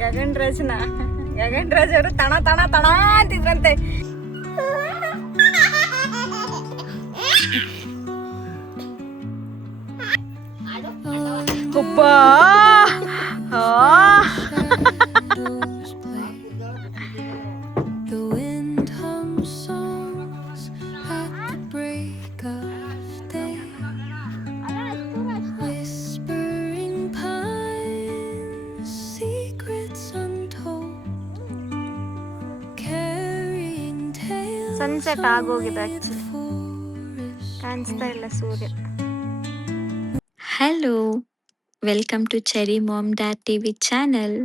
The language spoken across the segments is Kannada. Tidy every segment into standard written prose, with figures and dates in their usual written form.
ಗಗನ್ ರಾಜ್ ಅವರು ತಣ ತಣ ತಣ ಅಂತಿದ್ರಂತೆ. ಸನ್ಸೆಟ್ ಆಗೋಗಿದೆ ಆಕ್ಚುಲಿ, ಕಾಣಿಸ್ತಾ ಇಲ್ಲ Surya. Hello, welcome to cherry mom dad TV channel.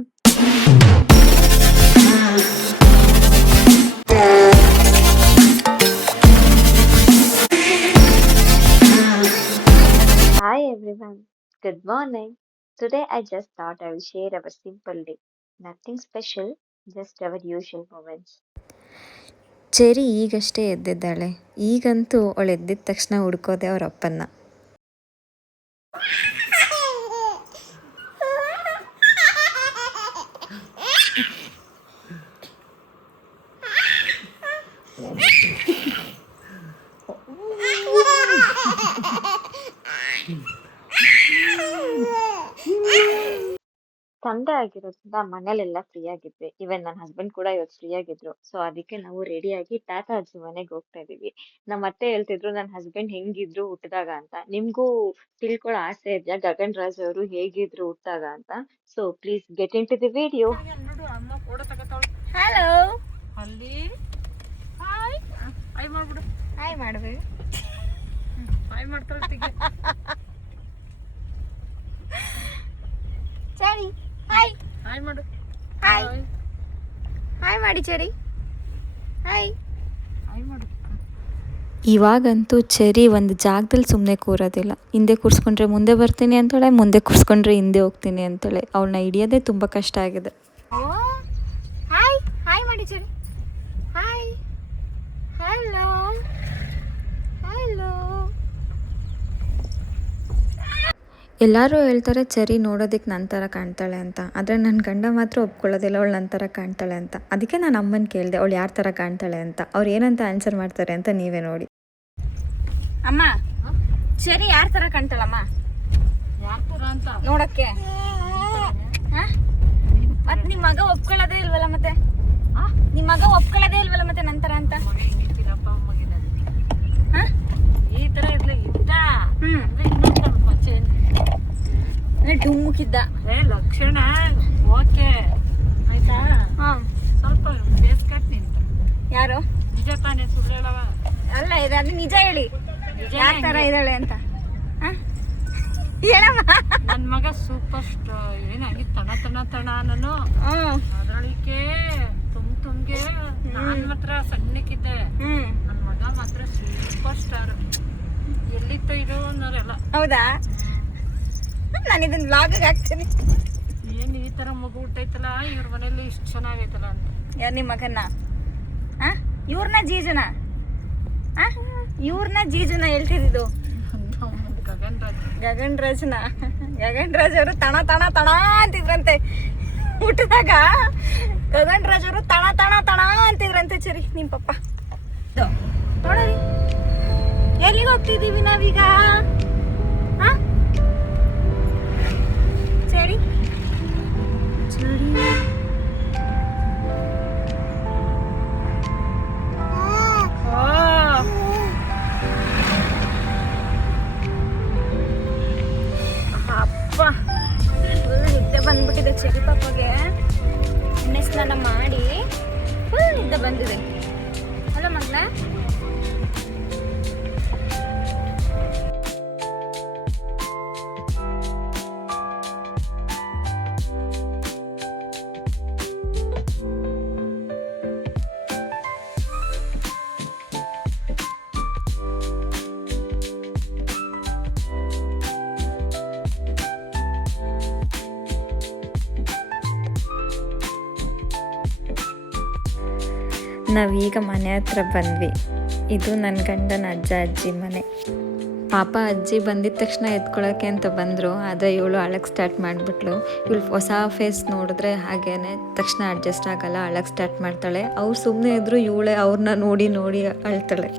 Hi everyone, good morning. Today I just thought I will share our simple day. Nothing special, just our usual moments. Cherry ಈಗಷ್ಟೇ ಎದ್ದಿದ್ದಾಳೆ. ಈಗಂತೂ ಅವಳು ಎದ್ದಿದ ತಕ್ಷಣ ಹುಡ್ಕೋದೆ ಅವ್ರ ಅಪ್ಪನ್ನ. ಸಂಡೇ ಆಗಿರೋದ್ರಿಂದ ಮನೇಲೆಲ್ಲ ಫ್ರೀ ಆಗಿದ್ವಿ. ಇವನ್ ನನ್ನ ಹಸ್ಬೆಂಡ್ ಕೂಡ ಇವತ್ತು ಫ್ರೀ ಆಗಿದ್ರು. ಸೊ ಅದಕ್ಕೆ ನಾವು ರೆಡಿಯಾಗಿ ತಾತ ಅಜ್ಜಿ ಮನೆಗೆ ಹೋಗ್ತಾ ಇದೀವಿ. ನಮ್ಮ ಅತ್ತೆ ಹೇಳ್ತಿದ್ರು ನನ್ನ ಹಸ್ಬೆಂಡ್ ಹೆಂಗಿದ್ರು ಹುಟ್ಟಿದಾಗ ಅಂತ. ನಿಮ್ಗೂ ತಿಳ್ಕೊಳ್ಳೋ ಆಸೆ ಇದೆಯಾ ಗಗನ್ ರಾಜ್ ಅವರು ಹೇಗಿದ್ರು ಹುಟ್ಟಿದಾಗ ಅಂತ? So please get into the video. Hello, ಅಲ್ಲಿ ಹಾಯ್ ಹಾಯ್ ಮಾಡ್ಬಿಡು. ಹಾಯ್ ಮಾಡ್ಬೇಕು. ಹಾಯ್ ಮಾಡ್ತಾಳೆ. ಚರಿ ಹಾಯ್ ಹಾಯ್ ಮಾಡು. ಹಾಯ್ ಹಾಯ್ ಮಾಡಿ ಚರಿ. ಹಾಯ್ ಹಾಯ್ ಮಾಡು. ಇವಾಗಂತೂ ಚೆರಿ ಒಂದು ಜಾಗದಲ್ಲಿ ಸುಮ್ಮನೆ ಕೂರೋದಿಲ್ಲ. ಹಿಂದೆ ಕೂರಿಸ್ಕೊಂಡ್ರೆ ಮುಂದೆ ಬರ್ತೀನಿ ಅಂತಾಳೆ, ಮುಂದೆ ಕೂರಿಸ್ಕೊಂಡ್ರೆ ಹಿಂದೆ ಹೋಗ್ತೀನಿ ಅಂತಾಳೆ. ಅವಳನ್ನ ಹಿಡಿಯೋದೇ ತುಂಬ ಕಷ್ಟ ಆಗಿದೆ. ಓ ಹಾಯ್ ಹಾಯ್ ಮಾಡಿ ಚರಿ. Hi hello hello. ಎಲ್ಲರೂ ಹೇಳ್ತಾರೆ ಚೆರಿ ನೋಡೋದಕ್ಕೆ ನನ್ನ ಥರ ಕಾಣ್ತಾಳೆ ಅಂತ. ಆದರೆ ನನ್ನ ಗಂಡ ಮಾತ್ರ ಒಪ್ಕೊಳ್ಳೋದಿಲ್ಲ ಅವಳು ನನ್ನ ಥರ ಕಾಣ್ತಾಳೆ ಅಂತ. ಅದಕ್ಕೆ ನಾನು ಅಮ್ಮನ ಕೇಳಿದೆ ಅವಳು ಯಾರ ಥರ ಕಾಣ್ತಾಳೆ ಅಂತ. ಅವ್ರು ಏನಂತ ಆನ್ಸರ್ ಮಾಡ್ತಾರೆ ಅಂತ ನೀವೇ ನೋಡಿ. ಅಮ್ಮ, ಚೆರಿ ಯಾರ ತರ ಕಾಣ್ತಾಳಮ್ಮ ಯಾರ ಥರ ಅಂತ ನೋಡಕ್ಕೆ? ಮತ್ ನಿಮ್ ಮಗ ಒಪ್ಕೊಳ್ಳೋದೇ ಇಲ್ವಲ್ಲ ಮತ್ತೆ? ನಿಮ್ ಮಗ ಒಪ್ಕೊಳ್ಳೋದೇ ಇಲ್ವಲ್ಲ ಮತ್ತೆ ನಂತರ ಅಂತ? ಮಗ ಹಿಂಗಿರ್ತೀರಪ್ಪ ಮಗಿನ ಈ ಥರ ಇದ್ಲ ಇದ್ದ. ಇನ್ನೊಂದು ಸ್ವಲ್ಪ ಚೇಂಜ್ ಡುಮ್ಮುಕಿದ್ದ. ಲಕ್ಷಣ ಓಕೆ ಆಯ್ತಾ. ಸ್ವಲ್ಪ ಬೇಸ್ ಕಟ್ ನಿಂತ. ಯಾರು? ನಿಜ ತಾನೇ, ಸುಳ್ಳು ಹೇಳವ ಅಲ್ಲ, ಅದು ನಿಜ ಹೇಳಿ. ಯಾರ ತರ ಇದ್ದಾಳೆ ಅಂತ ಹೇಳಮ್ಮ. ನನ್ನ ಮಗ ಸೂಪರ್ ಸ್ಟಾರ್. ಏನಾಗಿ ತಣ ತಣ ತಣ ನಾನು ಅದ್ರೊಳಗೆ ತುಂಬ್ಗೆ ನಾನ್ ಮಾತ್ರ ಸಣ್ಣಕ್ಕಿದ್ದೆ. ನನ್ನ ಮಗ ಮಾತ್ರ ಸೂಪರ್ ಸ್ಟಾರ್. ಎಲ್ಲಿತ್ತು ಇದು ಅನ್ನೋರೆಲ್ಲ. ಹೌದಾ? ನಾನು ಇದನ್ನ ಬ್ಲಾಗ್ ಹಾಕ್ತೀನಿ. ಏನ್ ಈ ತರ ಮಗು ಹುಟ್ಟೈತಲ್ಲ ಇವ್ರ ಮನೇಲಿ ಇಷ್ಟು ಚೆನ್ನಾಗೈತಲ್ಲ ಅಂತ. ಯಾರು ನಿಮ್ಮ ಮಗನ್ನ? ಇವ್ರನ್ನ ಜೀಜುನ? ಇವ್ರನ್ನ ಜೀಜುನ ಹೇಳ್ತಿದ್ದು? ಗಗನ್ ರಾಜ್ ಅವರು ತಣ ತಣ ತಣ ಅಂತಿದ್ರಂತೆ ಹುಟ್ಟಿದಾಗ. ಗಗನ್ ರಾಜ್ ಅವರು ತಣ ತಣ ತಣ ಅಂತಿದ್ರಂತೆ. ಸರಿ ನಿಮ್ ಪಪ್ಪ ನೋಡ್ರಿ ಎಲ್ಲಿಗೆ ಹೋಗ್ತಿದೀವಿ ನಾವೀಗ? ಸರಿ ಸರಿ. ಅಪ್ಪ ಫುಲ್ ನಿದ್ದೆ ಬಂದ್ಬಿಟ್ಟಿದೆ ಚೆರಿ ಪಾಪಗೆ. ಎಣ್ಣೆ ಸ್ನಾನ ಮಾಡಿ ಫುಲ್ ನಿದ್ದೆ ಬಂದಿದೆ. ಅಲ್ಲ ಮಗ್ಲ? ನಾವೀಗ ಮನೆ ಹತ್ರ ಬಂದ್ವಿ. ಇದು ನನ್ನ ಗಂಡನ ಅಜ್ಜ ಅಜ್ಜಿ ಮನೆ. ಪಾಪ ಅಜ್ಜಿ ಬಂದಿದ ತಕ್ಷಣ ಎತ್ಕೊಳ್ಳೋಕ್ಕೆ ಅಂತ ಬಂದರು, ಆದರೆ ಇವಳು ಅಳಕ್ಕೆ ಸ್ಟಾರ್ಟ್ ಮಾಡಿಬಿಟ್ಲು. ಇವಳು ಹೊಸ ಫೇಸ್ ನೋಡಿದ್ರೆ ಹಾಗೇನೆ ತಕ್ಷಣ ಅಡ್ಜಸ್ಟ್ ಆಗಲ್ಲ, ಅಳಕ್ಕೆ ಸ್ಟಾರ್ಟ್ ಮಾಡ್ತಾಳೆ. ಅವ್ರು ಸುಮ್ಮನೆ ಇದ್ದರೂ ಇವಳೇ ಅವ್ರನ್ನ ನೋಡಿ ನೋಡಿ ಅಳ್ತಾಳೆ.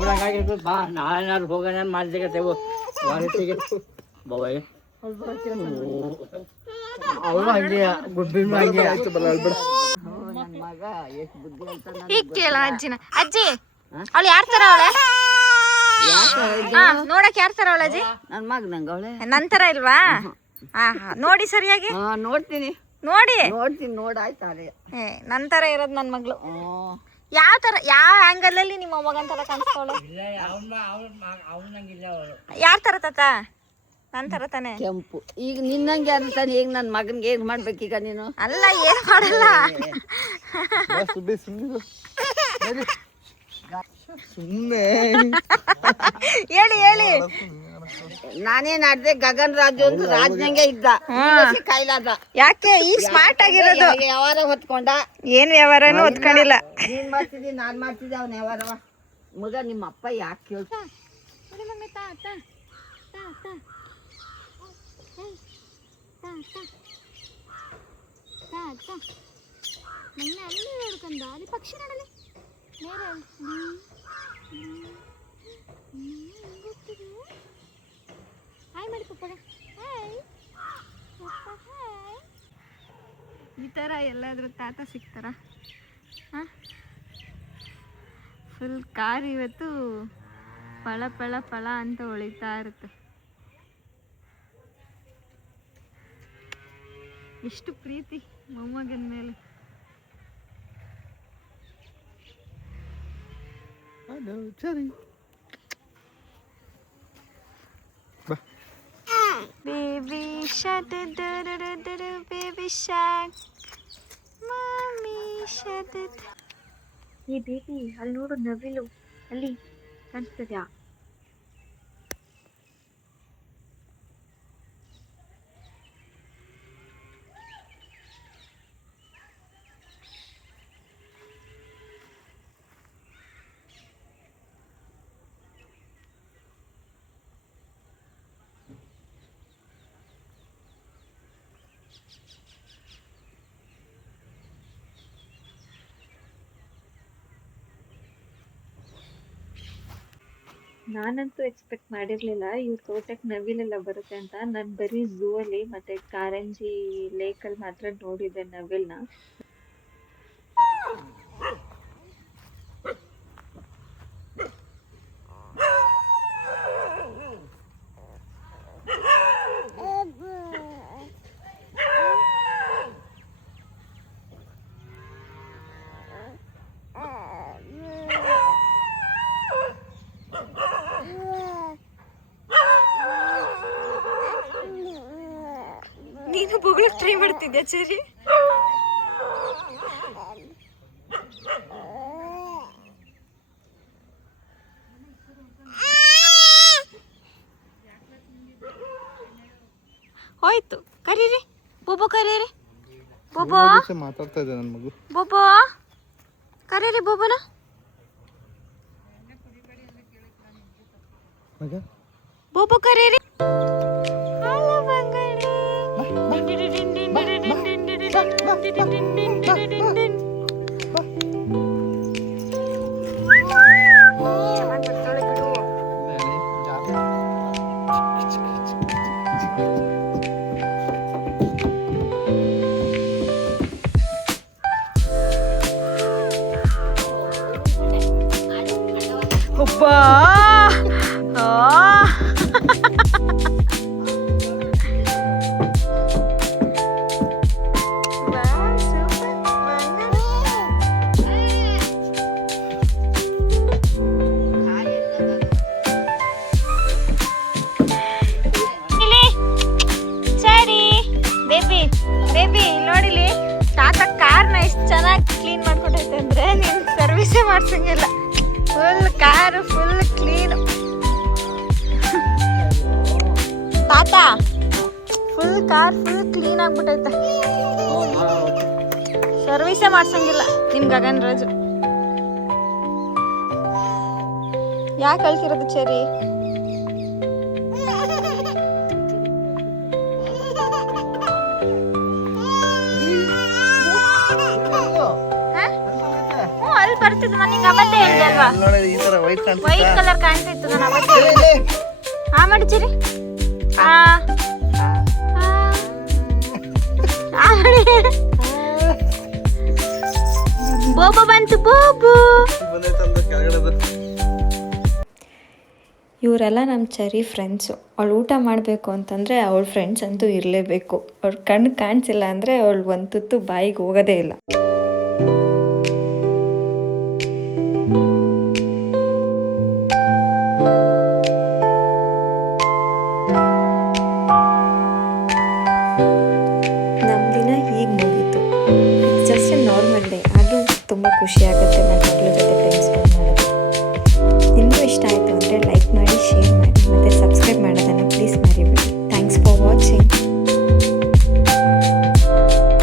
ನೋಡಕ್ಕಾಗಿರ್ತದೆ ಬಾ, ನಾಳೆ ಹೋಗೋಣ ಮಾಡ್ಲಿಕ್ಕತ್ತೇವು ವಾರತಿಗೆ ಬಾಬಾಯ್. ಅವಳು ಹಂಗೆ ಗುಬ್ಬಿನೂ ಹಂಗೆ ಆಯ್ತು ಬಲ್ಲ ಅಲ್ಬಿಡ. ನನ್ನ ಮಗ ಎಷ್ಟು ಬುದ್ಧಿ ಅಂತ ಈಗ ಕೇಳ ಅಜ್ಜಿನ. ಅಜ್ಜಿ ಅವಳು ಯಾರ ತರ ಅವಳೆ? ನೋಡಕ್ ಯಾರ ತರ ಅವಳ ಅಜ್ಜಿ? ನನ್ನ ಮಗ ನಂಗೆ ಅವಳೆ ನಂತರ ಇಲ್ವಾ? ಹಾ ನೋಡಿ ಸರಿಯಾಗಿ ನೋಡ್ತೀನಿ ನೋಡಿ ನೋಡಾಯ್ತಾರೆ. ನಂತರ ಇರೋದು ನನ್ನ ಮಗಳು. ಯಾವ ತರ, ಯಾವ ಆಂಗಲ್ ಅಲ್ಲಿ ನಿಮ್ಮ ಮಗನ್ ತರ ಕಾಣಿಸ್ತಾವಳು? ಯಾರ ತರ ತಾತ? ನನ್ ತರ ತಾನೆ. ಕೆಂಪು. ಈಗ ನಿನ್ನಂಗೆ ಅಂತಾನೆ. ಈಗ ನನ್ನ ಮಗನ್ಗೆ ಏನ್ ಮಾಡ್ಬೇಕೀಗ ನೀನು? ಅಲ್ಲ, ಏನ್ ಮಾಡಲ್ಲ. ಸುಮ್ಮನೆ ಹೇಳಿ ನಾನೇನ್ ಆಡ್ದೆ, ಗಗನ್ ರಾಜು ಅಂತ ರಾಜ್ನಂಗೆ ಇದ್ದ, ಕಾಯ್ಲಾದ. ಯಾಕೆ ಈ ಸ್ಮಾರ್ಟ್ ಆಗಿರೋದು? ಯಾವಾರ ಹೊತ್ಕೊಂಡ, ಏನ್ ವ್ಯವಹಾರನೂ ಹೊತ್ಕೊಂಡಿಲ್ಲ. ನೀನ್ ಮಾಡ್ತಿದ್ದಿ, ನಾನ್ ಮಾಡ್ತಿದ್ದೆ, ಅವನ್ ಯಾವಾರವ ಮಗ. ನಿಮ್ಮ ಅಪ್ಪ ಯಾಕೆ ಕೇಳ್ತ? ಪಕ್ಷಿ ನೋಡಲಿ ಈ ಥರ ಎಲ್ಲಾದ್ರೂ ತಾತ ಸಿಗ್ತಾರ? ಫುಲ್ ಕಾರ್ ಇವತ್ತು ಪಳ ಪಳ ಪಳ ಅಂತ ಹೊಳಿತಾ ಇರುತ್ತೆ. ಎಷ್ಟು ಪ್ರೀತಿ ಮೊಮ್ಮಗನ ಮೇಲೆ. ಸರಿ baby shock baby shock mummy shock. ಈ ಬೇಬಿ ಅಲ್ಲಿ ನೋಡು, ನವಿಲು ಅಲ್ಲಿ ಕಾಣಿಸ್ತದ್ಯಾ? ನಾನಂತೂ ಎಕ್ಸ್ಪೆಕ್ಟ್ ಮಾಡಿರ್ಲಿಲ್ಲ ಇವ್ರ ತೋಟಕ್ಕೆ ನವಿಲೆಲ್ಲ ಬರುತ್ತೆ ಅಂತ. ನಾನು ಬರೀ ಝೂ ಅಲ್ಲಿ ಮತ್ತೆ ಕಾರಂಜಿ ಲೇಕಲ್ಲಿ ಮಾತ್ರ ನೋಡಿದ್ದೆ ನವಿಲ್ನ. ನೀನು ಬೊಗಳಕ್ಕೆ ಟ್ರೈ ಮಾಡ್ತಿದ್ಯಾ ಚೆರಿ? ಹೋಯ್ತು, ಕರೀರಿ ಬೋಬೋ, ಕರೀರಿ ಬೋಬೋ. ಮಾತಾಡ್ತಾ ಇದೆ ನನ್ನ ಮಗು. ಬೋಬೋ ಕರೀರಿ ಬೋಬೋನ. ಬೋಬೋ ಕರೀರಿ. ಬೇಬಿ ನೋಡಿಲಿ, ತಾತ ಕಾರ್ನ ಎಷ್ಟು ಚೆನ್ನಾಗಿ ಕ್ಲೀನ್ ಮಾಡ್ಕೊಟ್ಟೈತೆ ಅಂದ್ರೆ ನೀನು ಸರ್ವಿಸೇ ಮಾಡ್ಸಂಗಿಲ್ಲ. Full car full clean. ತಾತ ಫುಲ್ ಕಾರ್ ಫುಲ್ ಕ್ಲೀನ್ ಆಗ್ಬಿಟ್ಟೈತೆ. ಸರ್ವಿಸೇ ಮಾಡ್ಸಂಗಿಲ್ಲ ನಿಮ್ ಗಗನ್ ರಾಜು. ಯಾಕೆ ಹೇಳ್ತಿರೋದು ಚೆರಿ? ಅಲ್ಲಿ ಬರ್ತಿದ್ದು ನಾನು ನಿಂಗೆ ಅಬದ್ಧ ಹೇಳಿದೆ ಅಲ್ವಾ? ಈ ತರ ವೈಟ್ ವೈಟ್ ಕಲರ್ ಕಾಣ್ತಾ ಇತ್ತು, ನಾನು ಅಬದ್ಧ ಹೇಳಿದೆ. ಹಾ ಮಾಡಿ ಚೆರಿ. ಬೋಬೋ ಬಂತು ಬೋಬೋ. ಇವರೆಲ್ಲ ನಮ್ಮ ಚರಿ ಫ್ರೆಂಡ್ಸು. ಅವಳು ಊಟ ಮಾಡಬೇಕು ಅಂತಂದರೆ ಅವಳ ಫ್ರೆಂಡ್ಸ್ ಅಂತೂ ಇರಲೇಬೇಕು. ಅವ್ಳ ಕಣ್ಣು ಕಾಣಿಸಿಲ್ಲ ಅಂದರೆ ಅವಳು ಒಂದು ತುತ್ತು ಬಾಯಿಗೆ ಹೋಗೋದೇ ಇಲ್ಲ. ನಮ್ಮ ದಿನ ಹೀಗೆ ಮುಗೀತು. It's just A normal day, ಆದರೂ ತುಂಬ ಖುಷಿ ಆಗುತ್ತೆ.